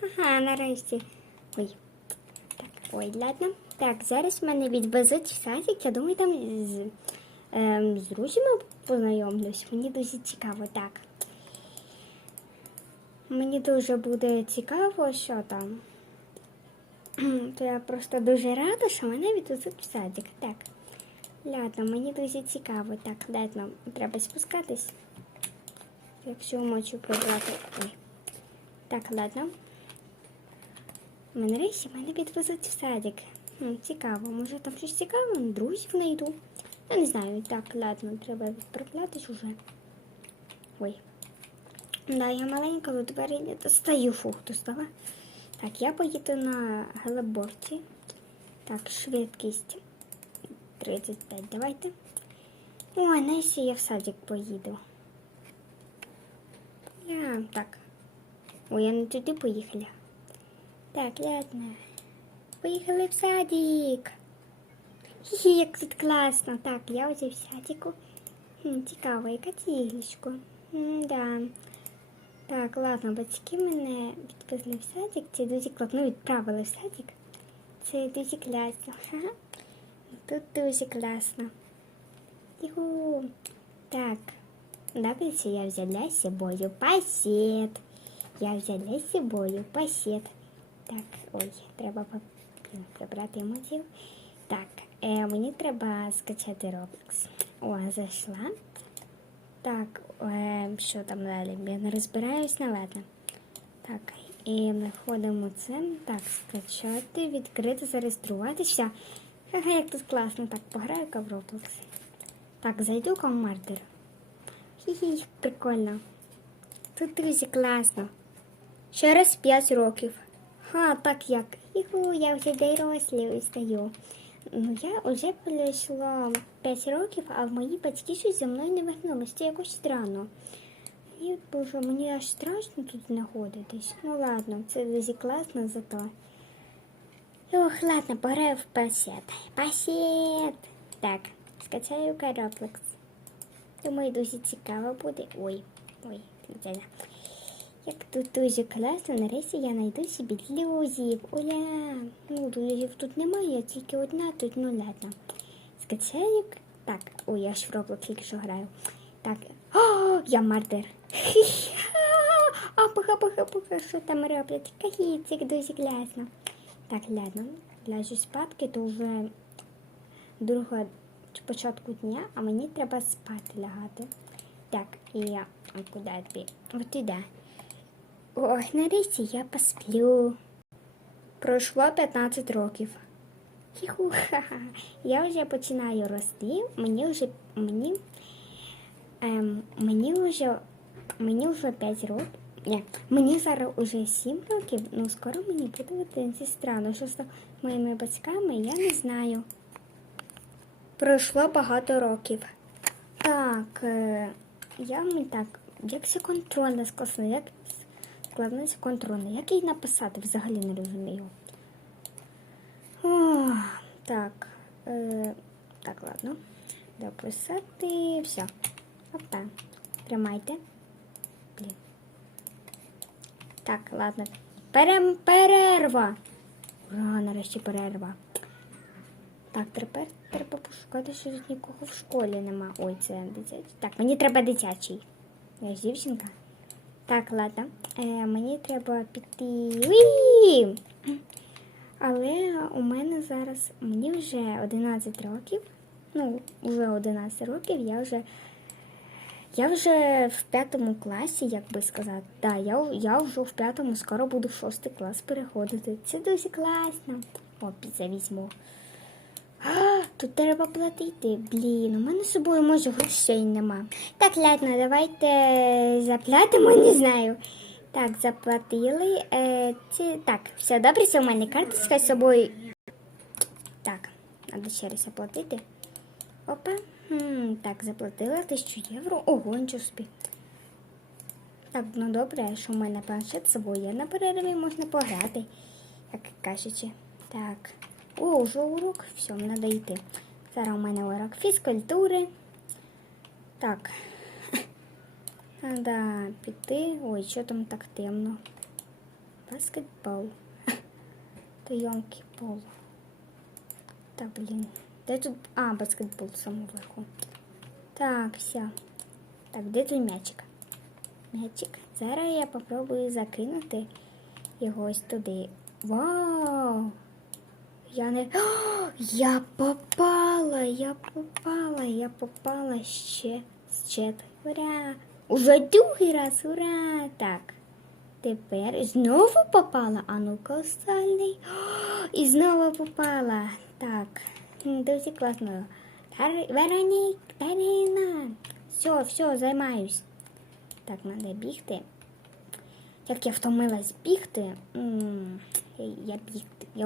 Ха-ха-ха, нарешті. Ой. Так, ой, ладно. Так, зараз мене відвезуть в садик. Я думаю, там з, ем, з друзями познайомлюсь. Мені дуже цікаво, так. Мені дуже буде цікаво, що там. То я просто дуже рада, що мене відвезуть в садик. Так. Ладно, мені дуже цікаво. Так, ладно, треба спускатись. Якщо мочу прибрати. Так, ладно. Мене речі мене відвезуть в садик. Цікаво, може там щось цікаве, друзів знайду. Я не знаю. Так, ладно, треба відправлятись уже. Ой. Да, я маленька, до двері не достаю. Фух, достала. Так, я поїду на гелеборті. Так, швидкість 35, давайте. Ой, Несі, я в садик поїду. Я, так. Ой, я не туди поїхала. Так, ладно. Поїхали в садик. Хі, як тут класно. Так, я вже в садику. Цікаво, яка тіглічко. Да. Так, ладно, батьки мене відвезли в садик. Це дуже класно. Ну, відправили в садик. Це дуже класно. Тут дуже класно. Юху. Так. Давайте я взяла з собою пасет. Я взяла з собою пасет. Так, ой, треба прибрати емоцію. Так, е, мені треба скачати Roblox. О, зайшла. Так, е, що там далі? Я не розбираюсь, не ладно. Так, і ми входимо це. Так, скачати, відкрити, зареєструватися. Ха-ха, як тут класно. Так, пограю-ка в Roblox. Так, зайду командир. Хі-хі, прикольно. Тут дуже класно. Через 5 років. Ха, так як. Іху, я вже дорослий стаю. Ну, я вже пройшло 5 років, а в мої батьки щось зі мною не вернулись. Це якось странно. І боже, мені аж страшно тут знаходитись. Ну ладно, це дуже класно зато. Ох, ладно, пограю в пасет. Пасет! Так, скачаю Roblox. Думаю, дуже цікаво буде. Ой, ой, Лідяна. Як тут дуже класно, нарешті я знайду собі друзів. Оля, ну друзів тут немає, тільки одна, тут ну ладно. Скачаю. Так, ой, я ж в Roblox що граю. Так. О, я мардер. А, пуха, пуха, пуха, що там роблять? Кахіцик, дуже класно. Так, ладно, ляжу спадки, то вже друга початку дня, а мені треба спати лягати. Так, і я куди тобі? От туди. Ой, нарешті я посплю. Пройшло 15 років. Хіху-ха. Я вже починаю рости. Мені вже мені, ем, мені вже мені вже 5 років. Ні, мені зараз уже 7 років, ну скоро мені буде 11 странно. Що з моїми батьками, я не знаю. Пройшло багато років. Так, е, я не так. Як це контрольне складно, як складно це контрольне. Як її написати взагалі не розумію. О, так. Е, так, ладно. Дописати. Все. Опа. Тримайте. Блін. Так, ладно. Перем, перерва. Ура, нарешті перерва. Так, тепер треба пошукати, що тут нікого в школі нема. Ой, це дитячий. Так, мені треба дитячий. Я ж дівчинка. Так, ладно. Е, мені треба піти. Уі! Але у мене зараз мені вже 11 років. Ну, вже 11 років, я вже. Я вже в п'ятому класі, як би сказати. Да, я, я вже в п'ятому, скоро буду в шостий клас переходити. Це дуже класно. О, піца візьму. А, тут треба платити. Блін, у мене з собою може грошей нема. Так, ладно, давайте заплатимо, не знаю. Так, заплатили. Е, ці... Так, все добре, це у мене карточка з собою. Так, треба ще раз оплатити. Опа. Хм, так, заплатила тисячу євро. Ого, нічого собі. Так, ну добре, що в мене планшет з собою. є. На перерві можна пограти, як кажучи. Так. О, вже урок. Все, треба йти. Зараз у мене урок фізкультури. Так. Треба піти. Ой, що там так темно? Баскетбол. Та йомки пол. Та блін. Де тут. А, баскетбол самого верху. Так, все. Так, де той м'ячик? М'ячик. Зараз я попробую закинути його ось туди. Вау! Я не. О, я попала! Я попала! Я попала ще ще. Ура! Уже другий раз, ура! Так. Тепер знову попала. А ну-ка остальний. І знову попала. Так. Дуже класно. Веронік, Дарина. Все, все, займаюсь. Так, треба бігти. Як я втомилась бігти. Я бігти.